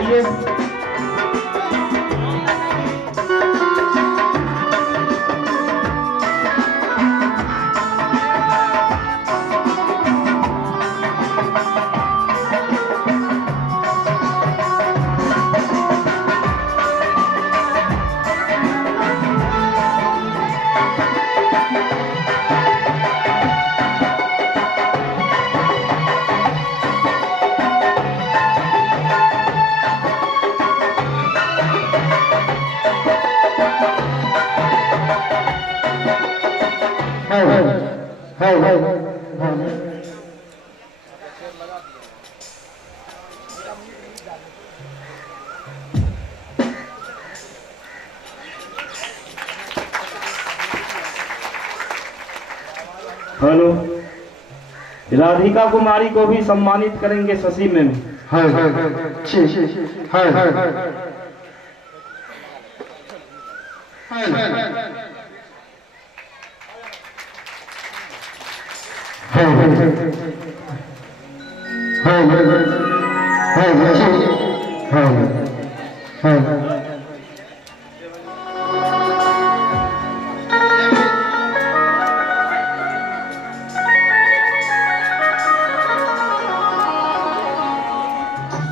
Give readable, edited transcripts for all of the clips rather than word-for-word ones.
आइए। हेलो, राधिका कुमारी को भी सम्मानित करेंगे शशि में।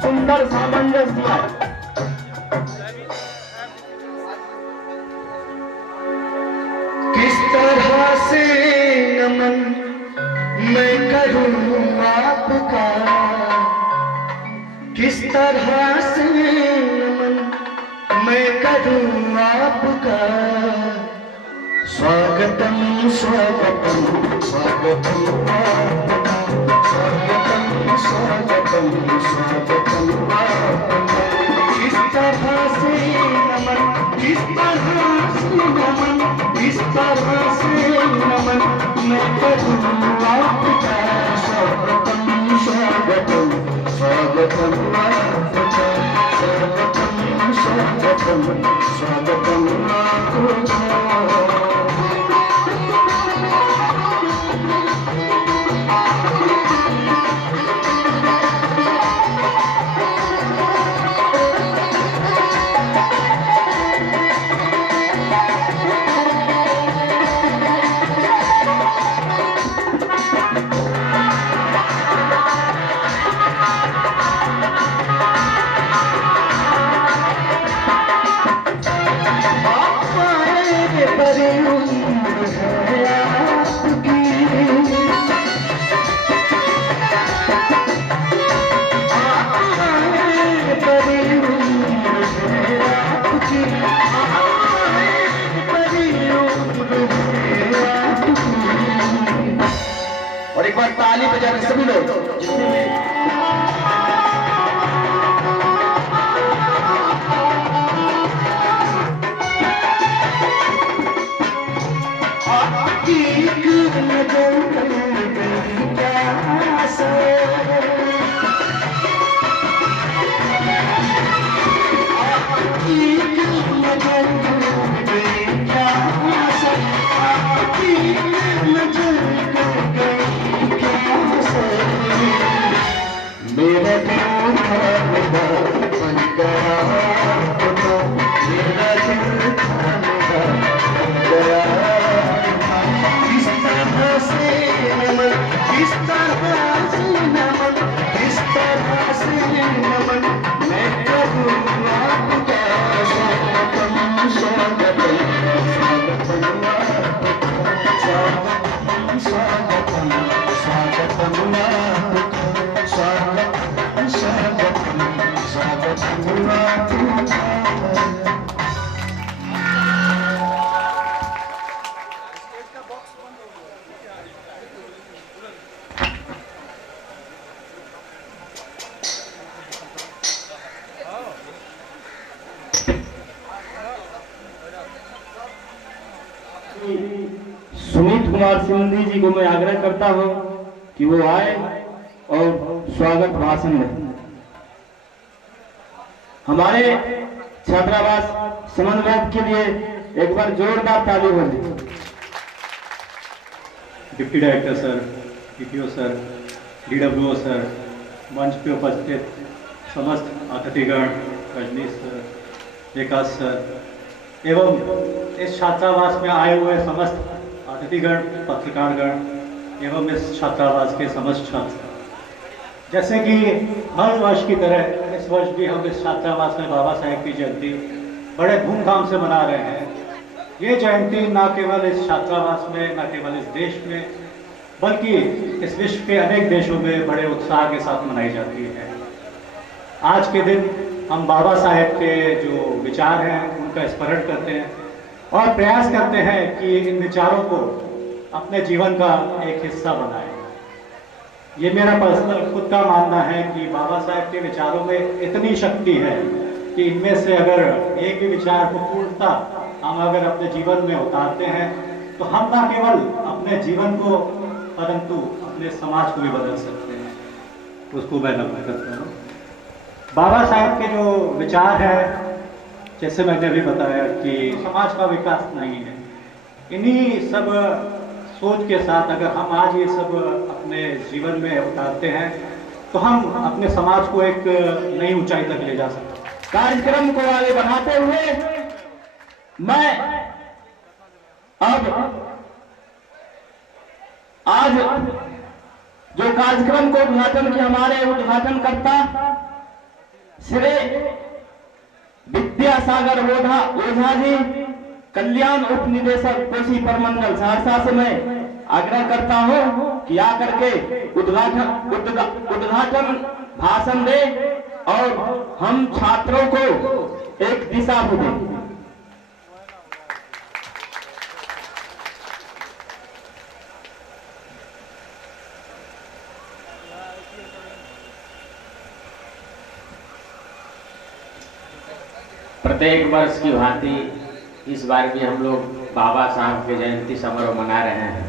सुंदर सामंजस्य है। किस तरह से नमन मैं करूं आपका, किस तरह से नमन मैं करूं आपका। स्वागतम स्वागतम स्वागतम आपका, स्वागतम स्वागतम स्वागतम आपका। किस तरह से नमन, किस तरह से नमन, किस तरह से नमन मैं करूं आपका। स्वागतम स्वागतम स्वागतम आपका, स्वागतम स्वागतम स्वागतम आपका। और एक बार ताली बजाने सभी लोग। मेरा दिल था बन गया, मेरा दिल था बन गया। किस तरह से नमन, किस तरह से नमन, किस तरह से नमन मैं करूं आपका। स्वागतम स्वागतम स्वागतम आपका, स्वागतम स्वागतम स्वागतम आपका, स्वागतम स्वागतम स्वागतम आपका। सुमित कुमार सिंधी जी को मैं आग्रह करता हूं कि वो आए और स्वागत भाषण दें। हमारे छात्रावास समन्वय के लिए एक बार जोरदार ताली हो जाए। Deputy director sir, PPO sir, DWO sir, मंच पे उपस्थित समस्त अतिथिगण, रजनीश सर, विकास सर एवं इस छात्रावास में आए हुए समस्त अतिथिगण, पत्रकारगण एवं इस छात्रावास के समस्त छात्र, जैसे कि हर वर्ष की तरह इस वर्ष भी हम इस छात्रावास में बाबा साहेब की जयंती बड़े धूमधाम से मना रहे हैं। ये जयंती न केवल इस छात्रावास में, न केवल इस देश में, बल्कि इस विश्व के अनेक देशों में बड़े उत्साह के साथ मनाई जाती है। आज के दिन हम बाबा साहेब के जो विचार हैं उनका स्मरण करते हैं और प्रयास करते हैं कि इन विचारों को अपने जीवन का एक हिस्सा बनाएं। ये मेरा पर्सनल खुद का मानना है कि बाबा साहेब के विचारों में इतनी शक्ति है कि इनमें से अगर एक भी विचार को पूर्णता हम अगर अपने जीवन में उतारते हैं तो हम न केवल अपने जीवन को परंतु अपने समाज को भी बदल सकते हैं। उसको मैं नमन करता हूँ। बाबा साहेब के जो विचार है, जैसे मैंने अभी बताया कि समाज का विकास नहीं है, इन्हीं सब सोच के साथ अगर हम आज ये सब अपने जीवन में उतारते हैं तो हम अपने समाज को एक नई ऊंचाई तक ले जा सकते हैं। कार्यक्रम को आगे बढ़ाते हुए मैं अब आज जो कार्यक्रम को उद्घाटन किया, हमारे उद्घाटनकर्ता श्री विद्यासागर ओझा जी, कल्याण उप निदेशक कोसी प्रमंडल सहरसा से मैं आग्रह करता हूं कि आकर के उद्घाटन भाषण दे और हम छात्रों को एक दिशा दें। प्रत्येक वर्ष की भांति इस बार भी हम लोग बाबा साहब के जयंती समारोह मना रहे हैं।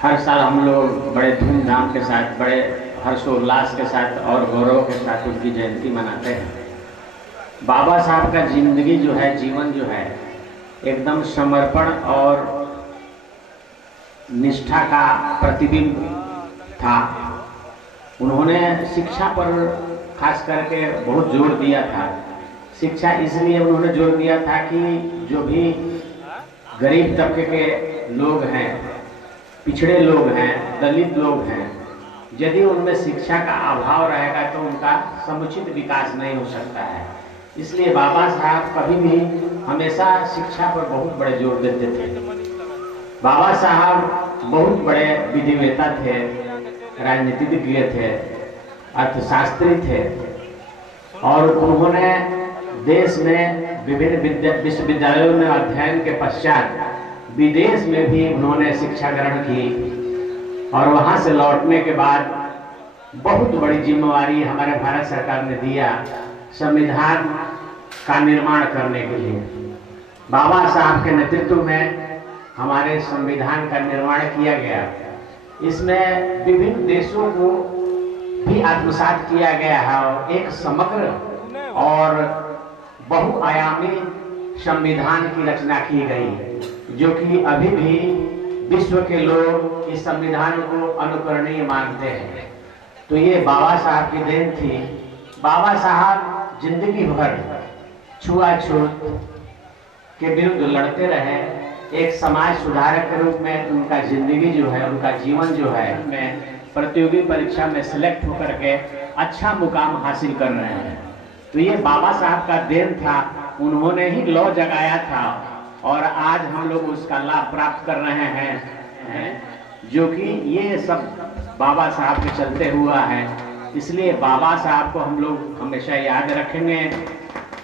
हर साल हम लोग बड़े धूमधाम के साथ, बड़े हर्षोल्लास के साथ और गौरव के साथ उनकी जयंती मनाते हैं। बाबा साहब का जिंदगी जो है, जीवन जो है, एकदम समर्पण और निष्ठा का प्रतिबिंब था। उन्होंने शिक्षा पर खास करके बहुत जोर दिया था। शिक्षा इसलिए उन्होंने जोर दिया था कि जो भी गरीब तबके के लोग हैं, पिछड़े लोग हैं, दलित लोग हैं, यदि उनमें शिक्षा का अभाव रहेगा तो उनका समुचित विकास नहीं हो सकता है। इसलिए बाबा साहब कभी भी हमेशा शिक्षा पर बहुत बड़े जोर देते थे। बाबा साहब बहुत बड़े विधिवेता थे, राजनीतिज्ञ थे, अर्थशास्त्री थे और उन्होंने देश में विभिन्न विश्वविद्यालयों में अध्ययन के पश्चात विदेश में भी उन्होंने शिक्षा ग्रहण की और वहां से लौटने के बाद बहुत बड़ी जिम्मेवारी हमारे भारत सरकार ने दिया संविधान का निर्माण करने के लिए। बाबा साहब के नेतृत्व में हमारे संविधान का निर्माण किया गया। इसमें विभिन्न देशों को भी आत्मसात किया गया है और एक समग्र और बहुआयामी संविधान की रचना की गई, जो कि अभी भी विश्व के लोग इस संविधान को अनुकरणीय मानते हैं। तो ये बाबा साहब की देन थी। बाबा साहब जिंदगी भर छुआछूत के विरुद्ध लड़ते रहे। एक समाज सुधारक के रूप में उनका जिंदगी जो है, उनका जीवन जो है, में प्रतियोगी परीक्षा में सिलेक्ट होकर के अच्छा मुकाम हासिल कर रहे हैं। तो ये बाबा साहब का देन था। उन्होंने ही लौ जगाया था और आज हम लोग उसका लाभ प्राप्त कर रहे हैं, जो कि ये सब बाबा साहब के चलते हुआ है। इसलिए बाबा साहब को हम लोग हमेशा याद रखेंगे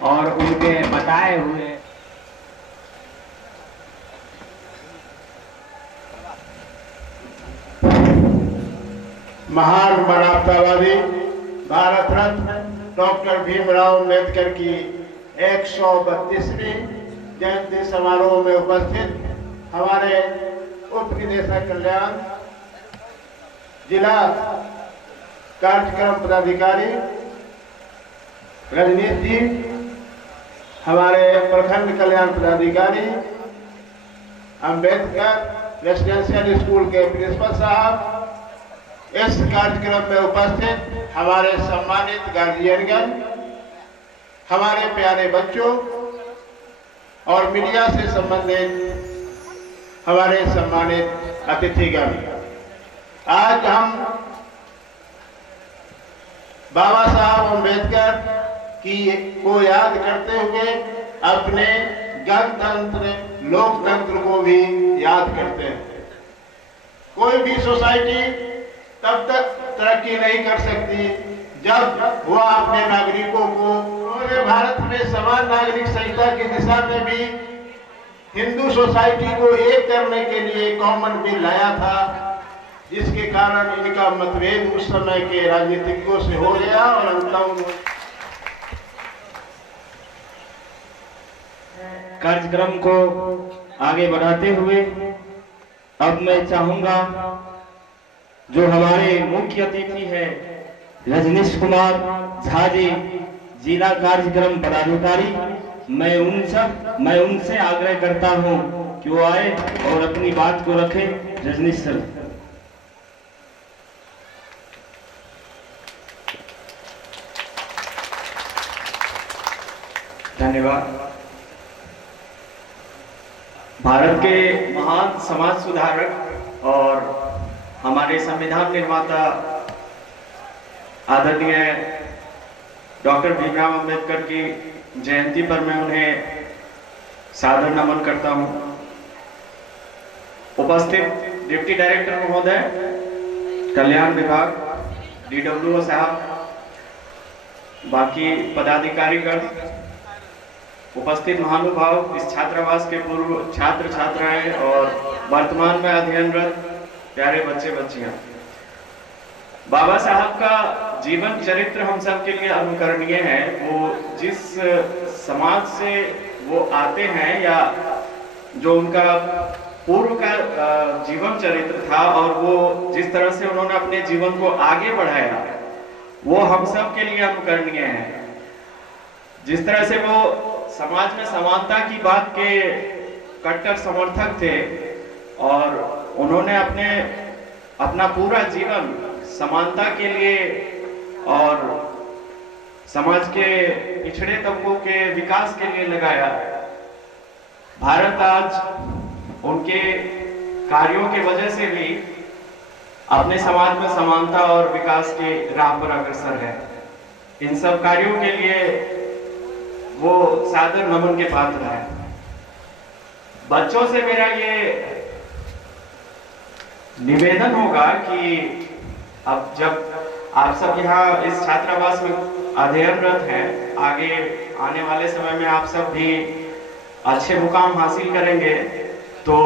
और उनके बताए हुए महान मानवतावादी भारत रत्न डॉक्टर भीमराव अम्बेडकर की 132वीं जयंती समारोह में उपस्थित हमारे उप निदेशक कल्याण, जिला कार्यक्रम पदाधिकारी रजनीश जी, हमारे प्रखंड कल्याण पदाधिकारी, अम्बेडकर रेसिडेंशियल स्कूल के प्रिंसिपल साहब इस कार्यक्रम में उपस्थित हमारे सम्मानित गार्जियनगण, हमारे प्यारे बच्चों और मीडिया से संबंधित हमारे सम्मानित अतिथिगण, आज हम बाबा साहब अम्बेडकर को याद करते हुए अपने गणतंत्र लोकतंत्र को भी याद करते हैं। कोई भी सोसाइटी तब तक तरक्की नहीं कर सकती जब वह अपने नागरिकों को, पूरे भारत में समान नागरिक संहिता की दिशा में भी हिंदू सोसाइटी को एक करने के लिए कॉमन बिल लाया था, जिसके कारण इनका मतभेद उस समय के राजनीतिज्ञों से हो गया और अंततः कार्यक्रम को आगे बढ़ाते हुए अब मैं चाहूंगा जो हमारे मुख्य अतिथि है रजनीश कुमार झा जी, जिला कार्यक्रम पदाधिकारी, मैं उनसे आग्रह करता हूं कि वो आए और अपनी बात को रखें। रजनीश सर। धन्यवाद। भारत के महान समाज सुधारक और हमारे संविधान निर्माता आदरणीय डॉक्टर भीमराव अंबेडकर की जयंती पर मैं उन्हें सादर नमन करता हूं। उपस्थित डिप्टी डायरेक्टर महोदय, कल्याण विभाग, DWO साहब, बाकी पदाधिकारीगण, उपस्थित महानुभाव, इस छात्रावास के पूर्व छात्र छात्राएं और वर्तमान में अध्ययनरत प्यारे बच्चे बच्चियां, बाबा साहब का जीवन चरित्र हम सब के लिए अनुकरणीय है। वो जिस समाज से वो आते हैं या जो उनका पूर्व का जीवन चरित्र था और वो जिस तरह से उन्होंने अपने जीवन को आगे बढ़ाया, वो हम सब के लिए अनुकरणीय है। जिस तरह से वो समाज में समानता की बात के कट्टर समर्थक थे और उन्होंने अपना पूरा जीवन समानता के लिए और समाज के पिछड़े तबकों के विकास के लिए लगाया। भारत आज उनके कार्यों की वजह से भी अपने समाज में समानता और विकास के राह पर अग्रसर है। इन सब कार्यों के लिए वो सादर नमन के पात्र है। बच्चों से मेरा ये निवेदन होगा कि अब जब आप सब यहाँ इस छात्रावास में अध्ययनरत हैं, आगे आने वाले समय में आप सब भी अच्छे मुकाम हासिल करेंगे, तो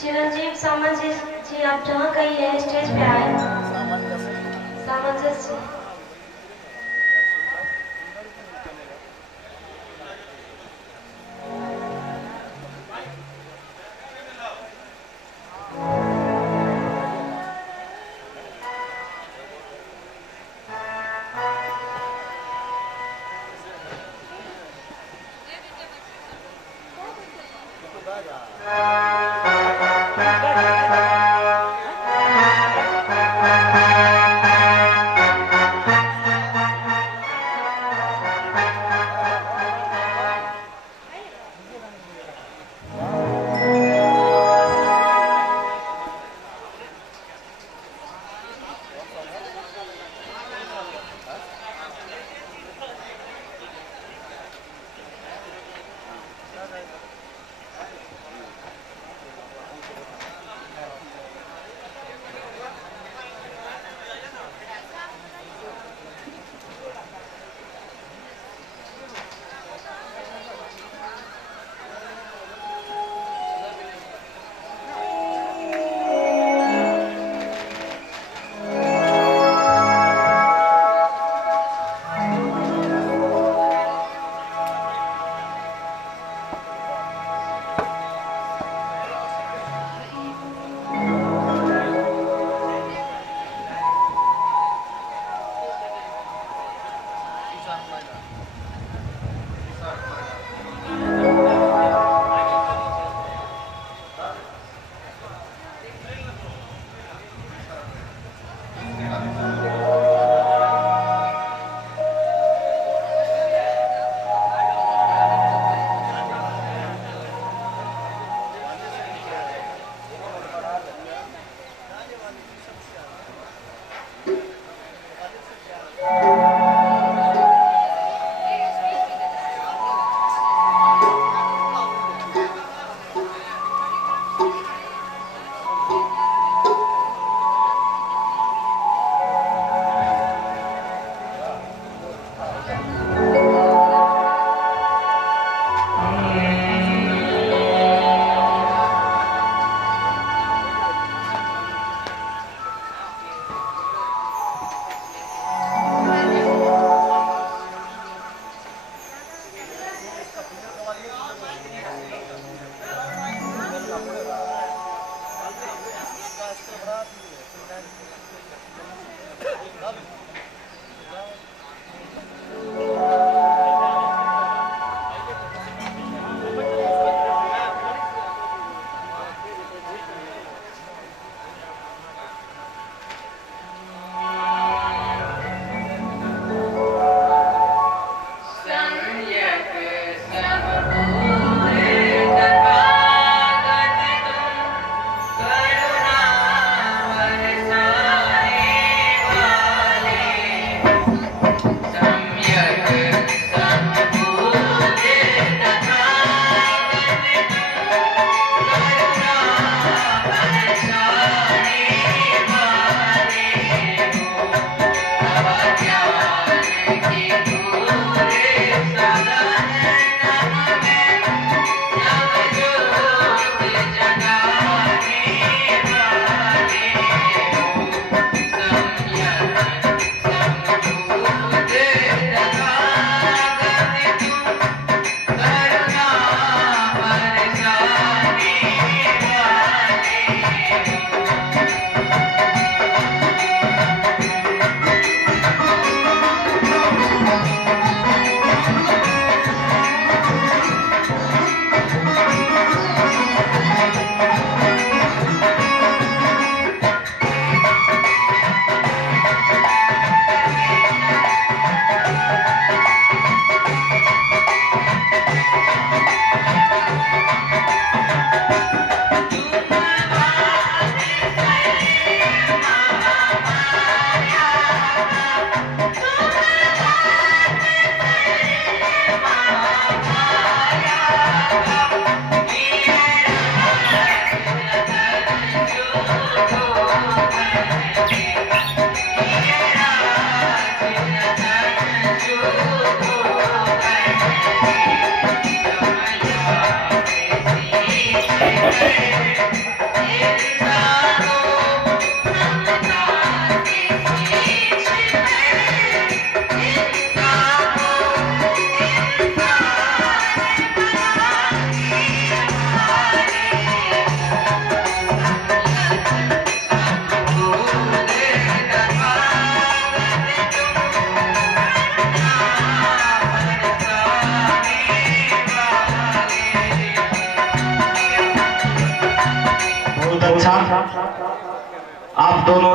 चिरंजीव सामंजस्य जी, आप जहाँ कहीं है स्टेज पे आए। सामंजस्य जी।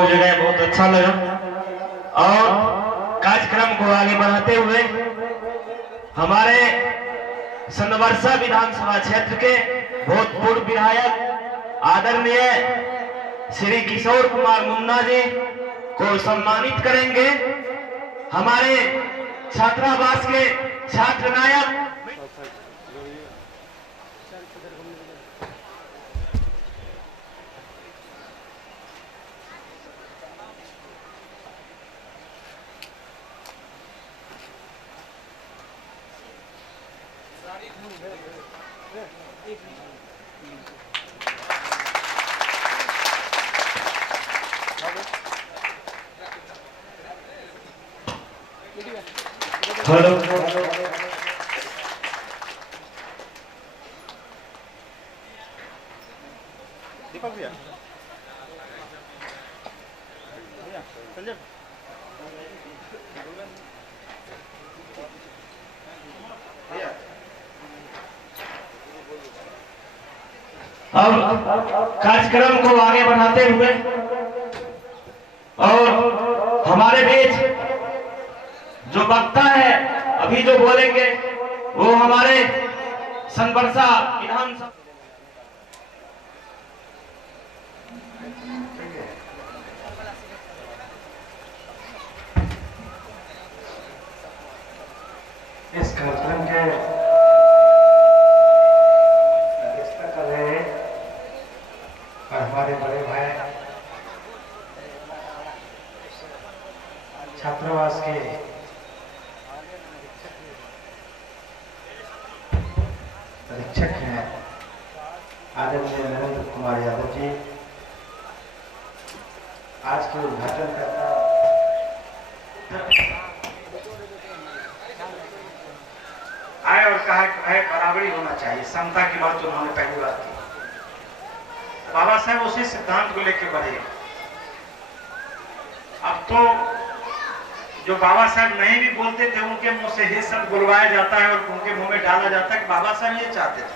जगह बहुत अच्छा लगा। और कार्यक्रम को आगे बढ़ाते हुए हमारे सनवर्षा विधानसभा क्षेत्र के भूतपूर्व विधायक आदरणीय श्री किशोर कुमार मुन्ना जी को सम्मानित करेंगे। हमारे छात्रावास के छात्र नायक हेलो दीपक भैया संजय भैया अब कार्यक्रम को आगे बढ़ाते हुए और हमारे बीच जो वक्ता है अभी जो बोलेंगे वो हमारे सनवर्षा विधानसभा इस कार्यक्रम के अध्यक्षता कर रहे हैं और हमारे बड़े भाई छात्रावास के परीक्षक हैं आदरणीय नरेंद्र कुमार यादव जी आज के उद्घाटन करना आए और कहा कि भाई बराबरी होना चाहिए, समता की बात जो उन्होंने पहली बात की। बाबा साहब उसी सिद्धांत को लेकर बढ़े। अब तो जो बाबा साहब नहीं भी बोलते थे उनके मुंह से ये शब्द बुलवाया जाता है और उनके मुंह में डाला जाता है कि बाबा साहब ये चाहते थे।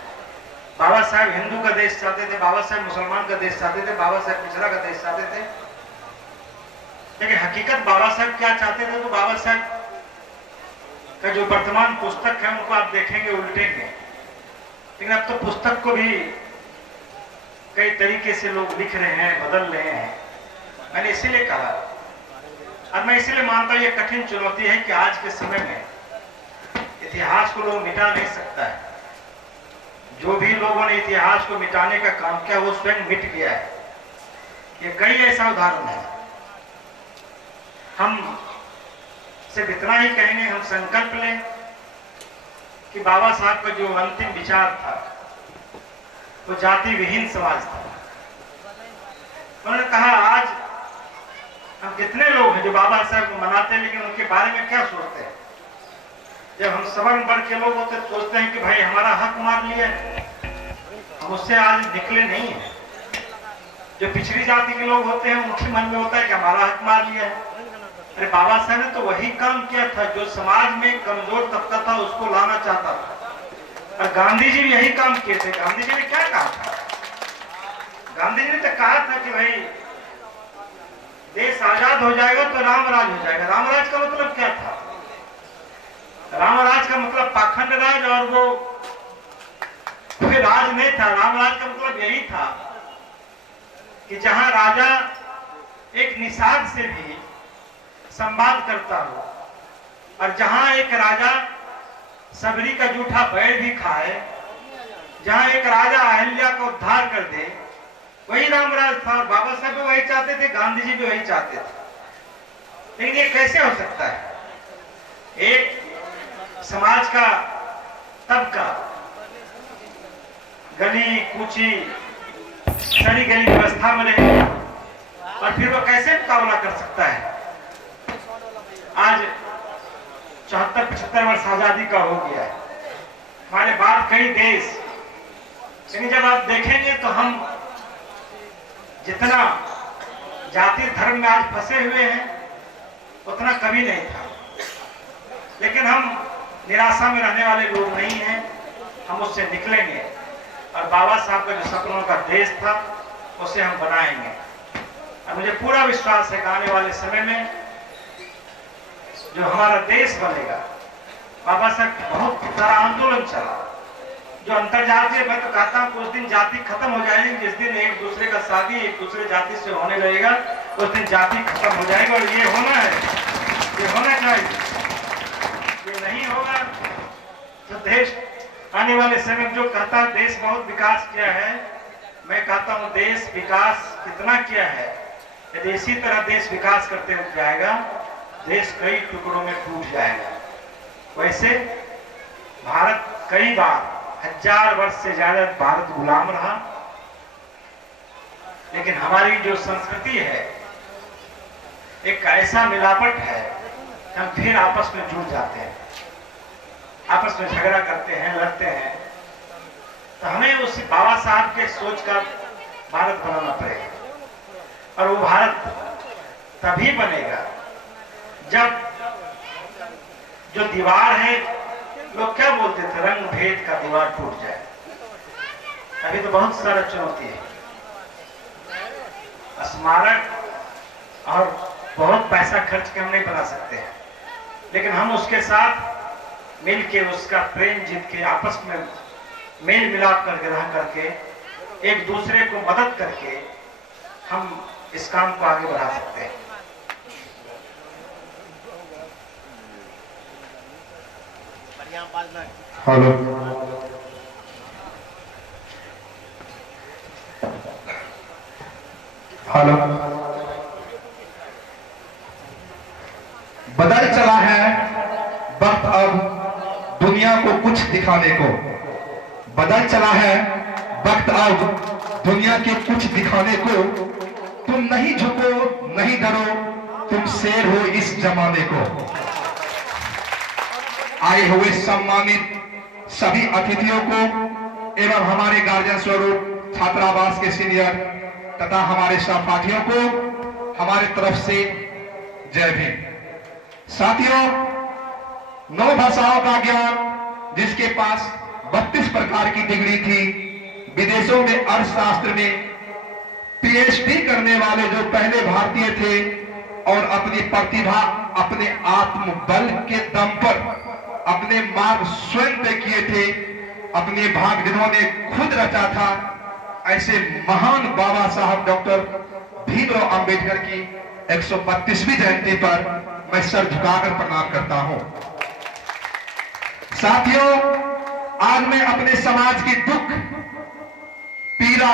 बाबा साहब हिंदू का देश चाहते थे, बाबा साहब मुसलमान का देश चाहते थे, बाबा साहब पिछड़ा का देश चाहते थे। लेकिन हकीकत बाबा साहब क्या चाहते थे, तो बाबा साहब का जो वर्तमान पुस्तक है उनको आप देखेंगे उल्टेंगे, लेकिन अब तो पुस्तक को भी कई तरीके से लोग लिख रहे हैं, बदल रहे हैं। मैंने इसीलिए कहा और मैं इसीलिए मानता हूं ये कठिन चुनौती है कि आज के समय में इतिहास को लोग मिटा नहीं सकता है। जो भी लोगों ने इतिहास को मिटाने का काम किया वो स्वयं मिट गया है। ये कई ऐसा उदाहरण है। हम सिर्फ इतना ही कहेंगे, हम संकल्प लें कि बाबा साहब का जो अंतिम विचार था वो जाति विहीन समाज था। उन्होंने कहा आज हम कितने लोग हैं जो बाबा साहब को मनाते हैं, लेकिन उनके बारे में क्या सोचते हैं। जब हम सवर्ण वर्ग के लोग होते सोचते हैं कि भाई हमारा हक मार लिया है, हम उससे आज निकले नहीं है। जो पिछड़ी जाति के लोग होते हैं उनके मन में होता है कि हमारा हक मार लिया है। अरे बाबा साहब ने तो वही काम किया था जो समाज में कमजोर तबका था उसको लाना चाहता था। और गांधी जी भी यही काम किए थे। गांधी जी ने क्या कहा था? गांधी जी ने तो कहा था कि भाई देश आजाद हो जाएगा तो रामराज हो जाएगा। रामराज का मतलब क्या था? रामराज का मतलब पाखंड राज, और वो कोई राज नहीं था। रामराज का मतलब यही था कि जहां राजा एक निषाद से भी संवाद करता हो, और जहां एक राजा सबरी का जूठा बैर भी खाए, जहां एक राजा अहिल्या का उद्धार कर दे, वही रामराज था। और बाबा साहब भी वही चाहते थे, गांधी जी भी वही चाहते थे। लेकिन ये कैसे हो सकता है? एक समाज का तबका गली कूची सड़ी गली व्यवस्था में रहे और फिर वो कैसे मुकाबला कर सकता है? आज 74-75 वर्ष आजादी का हो गया है, हमारे बाद कई देश, लेकिन जब आप देखेंगे तो हम जितना जाति धर्म में आज फंसे हुए हैं उतना कभी नहीं था। लेकिन हम निराशा में रहने वाले लोग नहीं हैं, हम उससे निकलेंगे और बाबा साहब का जो सपनों का देश था उसे हम बनाएंगे। और मुझे पूरा विश्वास है कि आने वाले समय में जो हमारा देश बनेगा, बाबा साहब बहुत सारा आंदोलन चला, जो अंतरजातीय, मैं तो कहता हूँ कुछ दिन जाति खत्म हो जाएगी, जिस दिन एक दूसरे का शादी एक दूसरे जाति से होने लगेगा उस दिन जाति खत्म हो जाएगी। और ये होना है, ये होना चाहिए। ये नहीं होगा तो देश आने वाले समय में जो कहता है देश बहुत विकास किया है, मैं कहता हूँ देश विकास कितना किया है, यदि इसी तरह देश विकास करते हुए जाएगा, देश कई टुकड़ों में टूट जाएगा। वैसे भारत कई बार 1000 वर्ष से ज्यादा भारत गुलाम रहा, लेकिन हमारी जो संस्कृति है एक ऐसा मिलावट है कि हम फिर आपस में जुड़ जाते हैं, आपस में झगड़ा करते हैं, लड़ते हैं। तो हमें उस बाबा साहब के सोच का भारत बनाना पड़ेगा। और वो भारत तभी बनेगा जब जो दीवार है, लोग क्या बोलते थे, रंग भेद का दीवार टूट जाए। अभी तो बहुत सारा चुनौती है, स्मारक और बहुत पैसा खर्च के हम नहीं बना सकते हैं, लेकिन हम उसके साथ मिल के उसका प्रेम जीत के आपस में मेल मिलाप करके रह करके एक दूसरे को मदद करके हम इस काम को आगे बढ़ा सकते हैं। Hello, hello. बदल चला है वक्त अब दुनिया को कुछ दिखाने को, बदल चला है वक्त अब दुनिया के कुछ दिखाने को। तुम नहीं झुको, नहीं डरो, तुम शेर हो इस जमाने को। आए हुए सम्मानित सभी अतिथियों को एवं हमारे गार्जियन स्वरूप छात्रावास के सीनियर तथा हमारे सहपाठियों को हमारे तरफ से जय भीम। साथियों, 9 भाषाओं का ज्ञान, जिसके पास 32 प्रकार की डिग्री थी, विदेशों में अर्थशास्त्र में पीएचडी करने वाले जो पहले भारतीय थे और अपनी प्रतिभा अपने आत्मबल के दम पर अपने मार्ग स्वयं तय किए थे, अपने भाग जिन्होंने खुद रचा था, ऐसे महान बाबा साहब डॉक्टर भीमराव अंबेडकर की 132वीं जयंती पर मैं सर झुकाकर प्रणाम करता हूं। साथियों, आज मैं अपने समाज की दुख पीड़ा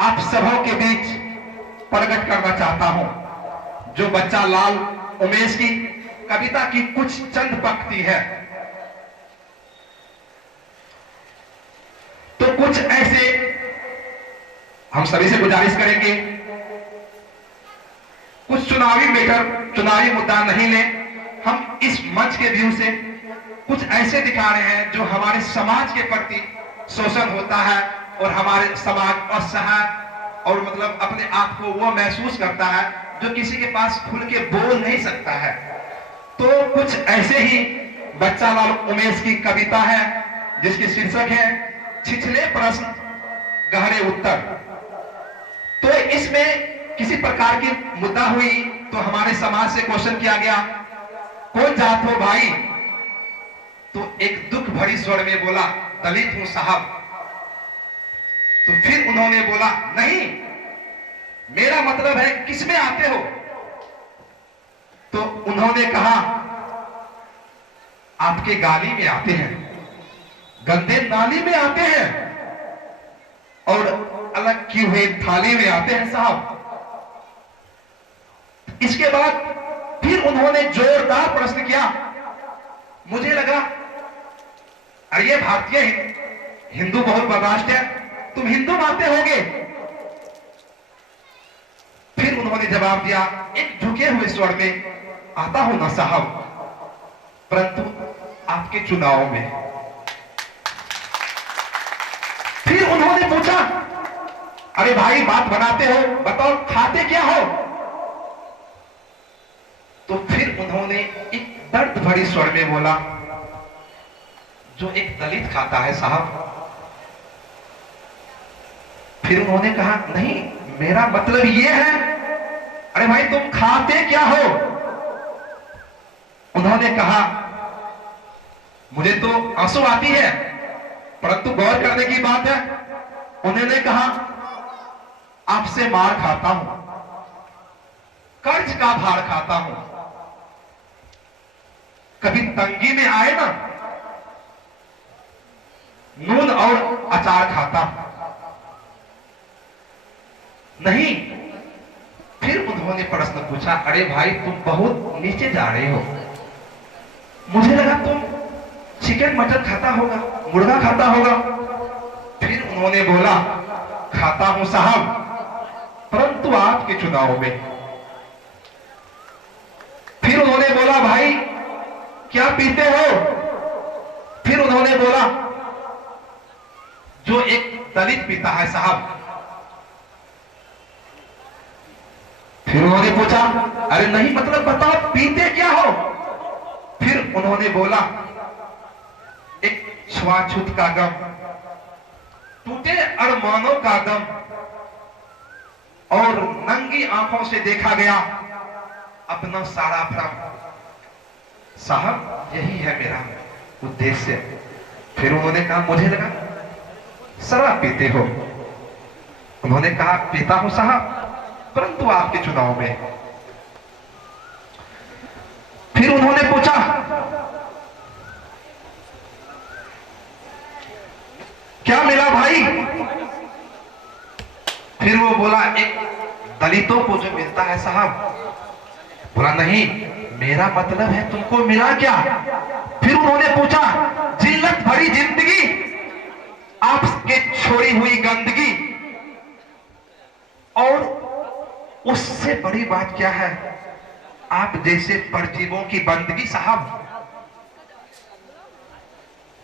आप सबों के बीच प्रकट करना चाहता हूं। जो बच्चा लाल उमेश की कविता की कुछ चंद पंक्ति है, तो कुछ ऐसे हम सभी से गुजारिश करेंगे, कुछ चुनावी मैटर, चुनावी मुद्दा नहीं ले, हम इस मंच के व्यू से कुछ ऐसे दिखा रहे हैं जो हमारे समाज के प्रति शोषण होता है और हमारे समाज असहाय और मतलब अपने आप को वो महसूस करता है जो किसी के पास खुल के बोल नहीं सकता है। तो कुछ ऐसे ही बच्चा लाल उमेश की कविता है जिसकी शीर्षक है छिछले प्रश्न गहरे उत्तर। तो इसमें किसी प्रकार की मुद्दा हुई तो हमारे समाज से क्वेश्चन किया गया, कौन जात हो भाई? तो एक दुख भरी स्वर में बोला, दलित हूं साहब। तो फिर उन्होंने बोला, नहीं, मेरा मतलब है किसमें आते हो? तो उन्होंने कहा, आपके गाली में आते हैं, गंदे नाली में आते हैं और अलग की हुई थाली में आते हैं साहब। इसके बाद फिर उन्होंने जोरदार प्रश्न किया। मुझे लगा अरे ये भारतीय हिंदू बहुत बर्दाश्त है, तुम हिंदू मानते होगे। फिर उन्होंने जवाब दिया एक झुके हुए स्वर में, आता हूं ना साहब, परंतु आपके चुनाव में। फिर उन्होंने पूछा, अरे भाई बात बनाते हो, बताओ खाते क्या हो? तो फिर उन्होंने एक दर्द भरी स्वर में बोला, जो एक दलित खाता है साहब। फिर उन्होंने कहा, नहीं, मेरा मतलब ये है, अरे भाई तुम खाते क्या हो? उन्होंने कहा मुझे तो आंसू आती है, परंतु गौर करने की बात है, उन्होंने कहा आपसे मार खाता हूं, कर्ज का भार खाता हूं, कभी तंगी में आए ना नून और अचार खाता हूं नहीं। फिर उन्होंने प्रश्न पूछा, अरे भाई तुम बहुत नीचे जा रहे हो, मुझे लगा तुम चिकन मटन खाता होगा, मुर्गा खाता होगा। फिर उन्होंने बोला खाता हूं साहब, परंतु आपके चुनाव में। फिर उन्होंने बोला भाई क्या पीते हो? फिर उन्होंने बोला जो एक दलित पीता है साहब। फिर उन्होंने पूछा अरे नहीं मतलब बताओ पीते क्या हो? फिर उन्होंने बोला एक छुआछूत का गम, टूटे अरमानों का गम, और नंगी आंखों से देखा गया अपना सारा भ्रम। साहब यही है मेरा उद्देश्य। फिर उन्होंने कहा मुझे लगा शराब पीते हो। उन्होंने कहा पीता हूं साहब, परंतु आपके चुनाव में। फिर उन्होंने पूछा क्या मिला भाई? फिर वो बोला एक दलितों को जो मिलता है साहब। बोला नहीं मेरा मतलब है तुमको मिला क्या? फिर उन्होंने पूछा जिल्लत भरी जिंदगी, आपके छोड़ी हुई गंदगी, और उससे बड़ी बात क्या है आप जैसे परजीवों की बंदगी साहब।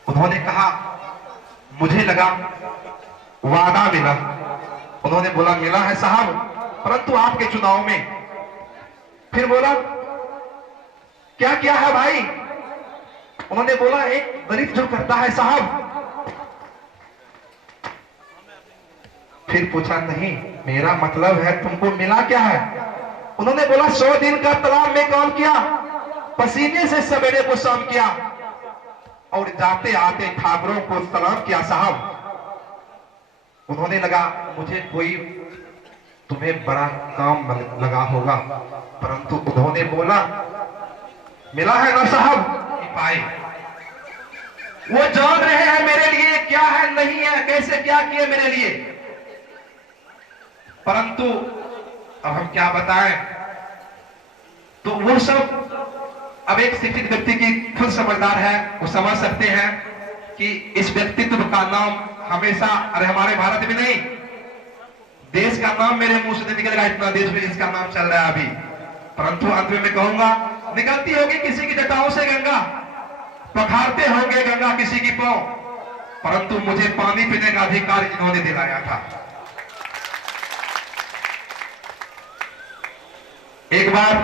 उन्होंने कहा मुझे लगा वादा मिला। उन्होंने बोला मिला है साहब, परंतु आपके चुनाव में। फिर बोला क्या क्या है भाई? उन्होंने बोला एक गरीब जो करता है साहब। फिर पूछा नहीं मेरा मतलब है तुमको मिला क्या है? उन्होंने बोला 100 दिन का तालाब में काम किया, पसीने से सवेरे को शाम किया, और जाते आते ठाकुरों को सलाम किया साहब। उन्होंने लगा मुझे कोई तुम्हें बड़ा काम लगा होगा, परंतु उन्होंने बोला मिला है ना साहब? पाए वो जान रहे हैं मेरे लिए क्या है नहीं है, कैसे क्या किए मेरे लिए, परंतु अब हम क्या बताएं। तो वो सब अब एक शिक्षित व्यक्ति की खुद समझदार है, वो समझ सकते हैं कि इस व्यक्तित्व का नाम हमेशा, अरे हमारे भारत में नहीं, देश का नाम मेरे मुंह से नहीं निकलेगा, इतना देश में इसका नाम चल रहा है अभी। परंतु अंत में मैं कहूंगा निकलती होगी किसी की जटाओं से गंगा, पखारते होंगे गंगा किसी की पांव, परंतु मुझे पानी पीने का अधिकार इन्होंने दिलाया था। एक बार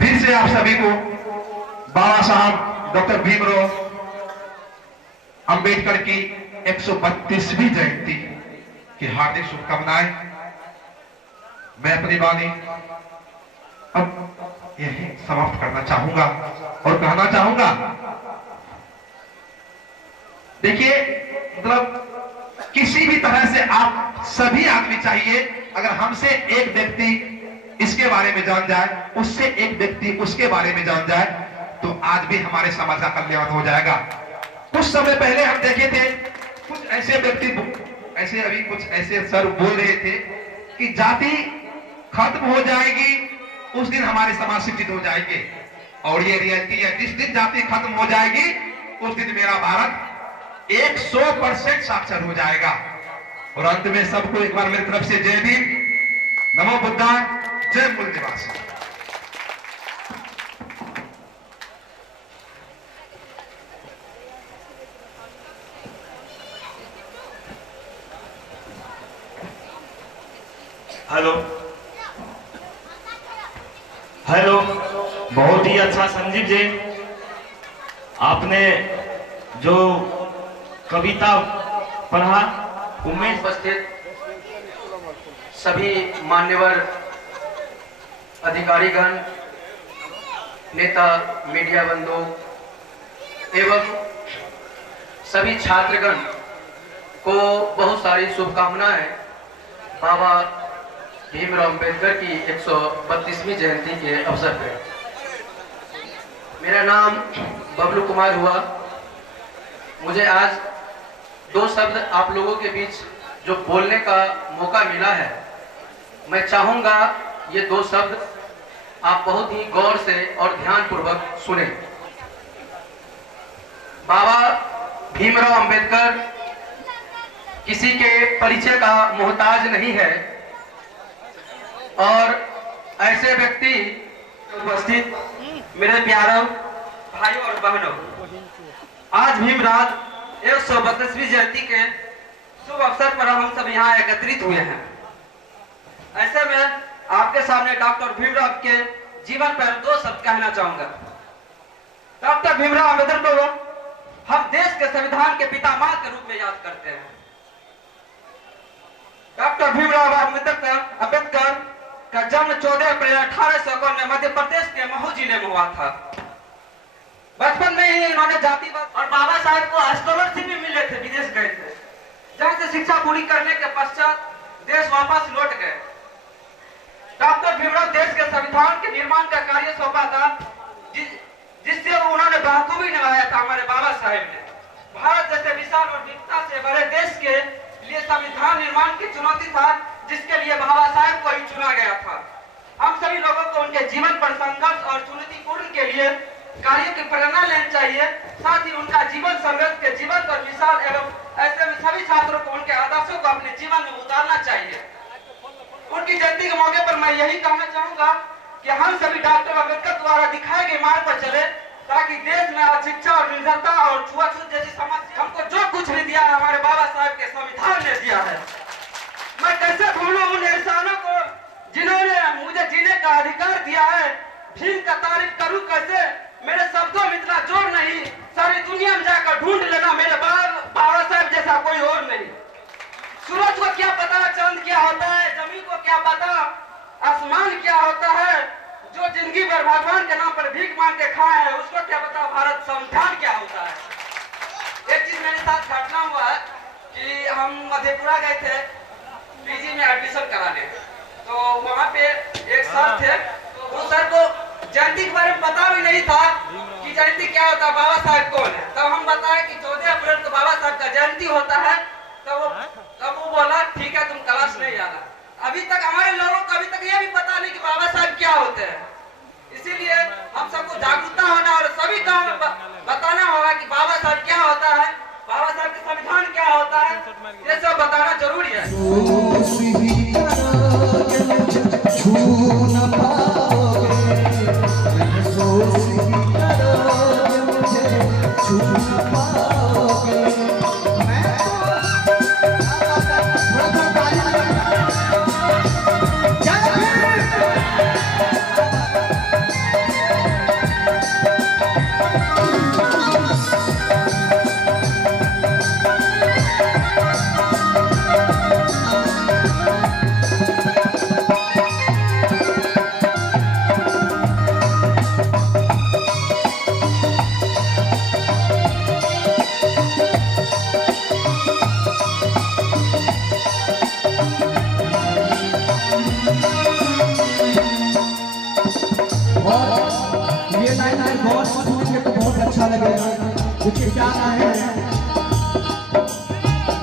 फिर से आप सभी को बाबा साहब डॉक्टर भीमराव अंबेडकर की 132वीं जयंती की हार्दिक शुभकामनाएं। मैं अपनी वाणी अब यही समाप्त करना चाहूंगा और कहना चाहूंगा, देखिए मतलब किसी भी तरह से आप सभी आदमी चाहिए, अगर हमसे एक व्यक्ति इसके बारे में जान जाए, उससे एक व्यक्ति उसके बारे में जान जाए, तो आज भी हमारे समाज का कल्याण हो जाएगा। कुछ समय पहले हम देखे थे कुछ ऐसे व्यक्ति, ऐसे अभी कुछ ऐसे सर बोल रहे थे कि जाति खत्म हो जाएगी उस दिन हमारे समाज शिक्षित हो जाएंगे, और ये रियलिटी है, जिस दिन जाति खत्म हो जाएगी उस दिन मेरा भारत 100% साक्षर हो जाएगा। और अंत में सबको एक बार मेरी तरफ से जय भीम, नमो बुद्धाय, जय मूल निवासी। हेलो हेलो, बहुत ही अच्छा संजीव जी, आपने जो कविता पढ़ा उमेश, सभी मान्यवर अधिकारीगण, नेता, मीडिया बंधु एवं सभी छात्रगण को बहुत सारी शुभकामनाएं बाबा भीमराव अंबेडकर की 132वीं जयंती के अवसर पर। मेरा नाम बबलू कुमार हुआ। मुझे आज 2 शब्द आप लोगों के बीच जो बोलने का मौका मिला है, मैं चाहूंगा ये 2 शब्द आप बहुत ही गौर से और ध्यानपूर्वक सुने। बाबा भीमराव अंबेडकर किसी के परिचय का मोहताज नहीं है और ऐसे व्यक्ति उपस्थित मेरे प्यारों भाइयों और बहनों, आज भीमराव 132वीं जयंती के शुभ अवसर पर हम सब यहाँ एकत्रित हुए हैं। ऐसे में आपके सामने डॉक्टर भीमराव के जीवन पर 2 शब्द कहना चाहूंगा। डॉक्टर भीमराव अंबेडकर को हम देश के संविधान के पितामह के रूप में याद करते हैं। डॉक्टर भीमराव अंबेडकर का जन्म 14 अप्रैल 1851 में मध्य प्रदेश के महू जिले में हुआ था। बचपन में ही इन्होंने जातिवाद और बाबा साहब को स्कॉलरशिप भी मिले थे, विदेश गए थे, जहां से शिक्षा पूरी करने के पश्चात देश वापस लौट गए। डॉक्टर भीमराव देश के संविधान के निर्माण का कार्य सौंपा था, जिससे उन्होंने बखूबी निभाया था। हमारे बाबा साहब ने भारत जैसे विशाल और विविधता से भरे देश के लिए संविधान निर्माण की चुनौती था, जिसके लिए बाबा साहब को ही चुना गया था। हम सभी लोगों को उनके जीवन पर संघर्ष और चुनौतीपूर्ण के लिए कार्य की प्रेरणा लेनी चाहिए। साथ ही उनका जीवन संघर्ष के जीवन पर मिसाल एवं ऐसे में सभी छात्रों को उनके आदर्शों को अपने जीवन में उतारना चाहिए। उनकी जयंती के मौके पर मैं यही कहना चाहूंगा कि हम सभी डॉक्टर अंबेडकर द्वारा दिखाए गए मार्ग पर चले, ताकि देश में अशिक्षा और निर्धनता और छुआछूत जैसी समस्या, हमको जो कुछ भी दिया है हमारे बाबा साहब के संविधान ने दिया है। मैं कैसे भूलूं उन इंसानों को जिन्होंने मुझे जीने का अधिकार दिया है। भीम का तारीफ करूं कैसे, मेरे शब्दों में इतना जोर नहीं। सारी दुनिया में जाकर ढूंढ लेना, मेरे बाबा साहब जैसा कोई और नहीं। सूरज को क्या पता चंद क्या होता है, जमीन को क्या पता आसमान क्या होता है। जो जिंदगी भर भगवान के नाम पर भीख मांग के खाए हैं, उसको क्या पता भारत संविधान क्या होता है। एक चीज मेरे साथ घटना हुआ है कि हम मधेपुरा गए थे पीजी में एडमिशन कराने, तो वहाँ पे एक सर थे, तो वो सर को जयंती के बारे में पता भी नहीं था कि जयंती क्या होता है, बाबा साहब कौन है। तब हम बताए कि 14 अप्रैल को बाबा साहब का जयंती होता है। तब वो बोला ठीक है, तुम क्लास नहीं आना। अभी तक हमारे लोगों को अभी तक ये भी पता नहीं कि बाबा साहब क्या होते हैं। इसीलिए हम सबको जागरूकता होना और सभी काम बताना होगा कि बाबा साहब क्या होता है, बाबा साहब के संविधान क्या होता है, ये सब बताना जरूरी है। अच्छा लगेगा। देखिए क्या है,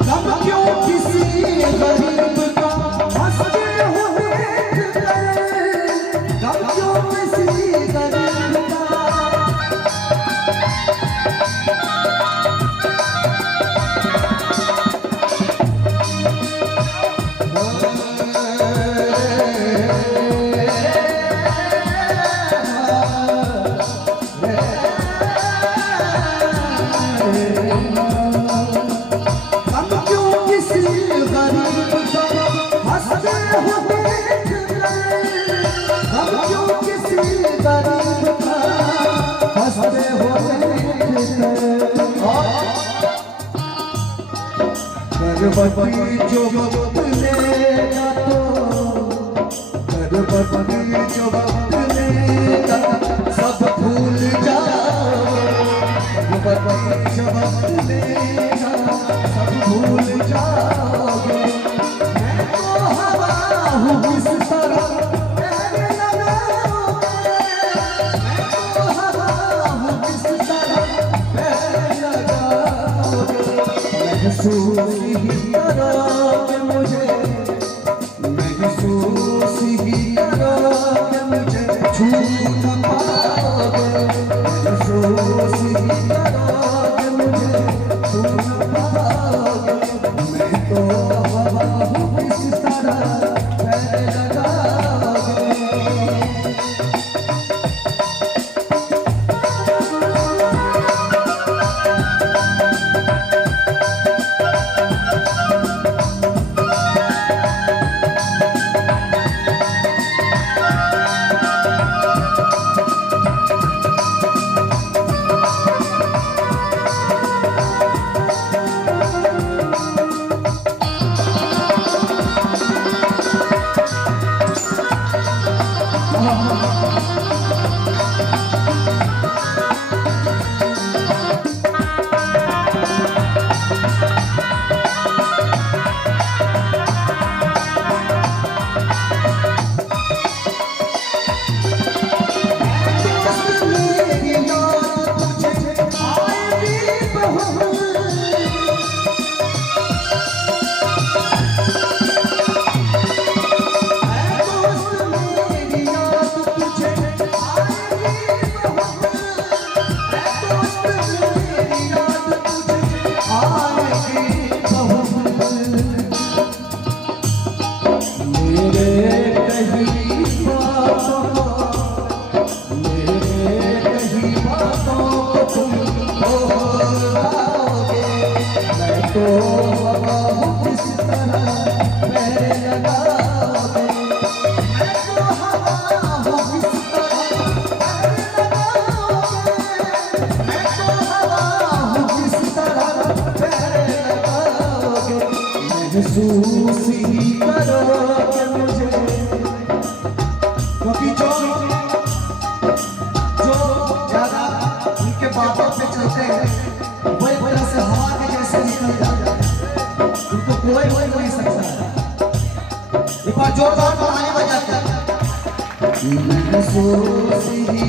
कब क्यों किसी गरीब का हंसते हुए कब क्यों किसी गरीब करवटी जो वक्त लेगा तो बदली जो वक्त लेगा सब भूल जाओ, बदली जो वक्त लेगा सब भूल जाओगे। मैं तो हवा हूँ इस तरह कहने लगाओगे, मैं तो हवा हूँ इस तरह कहने लगाओगे। महसूस ही करोगे मुझे, महसूस ही करोगे मुझे छू न पाओगे, महसूस ही करोगे मुझे छू न पाओगे। मैं तो हवा हूँ इस तरह पैर लगाओगे। महसूस ही करोगे मुझे, क्योंकि जो ज्यादा उनके बातों पे चलते हैं वही वजह से हवा के जैसे निकल जाते हैं, उनको कोई नहीं सकता। एक बार जोरदार ताली बजाते हैं। महसूस ही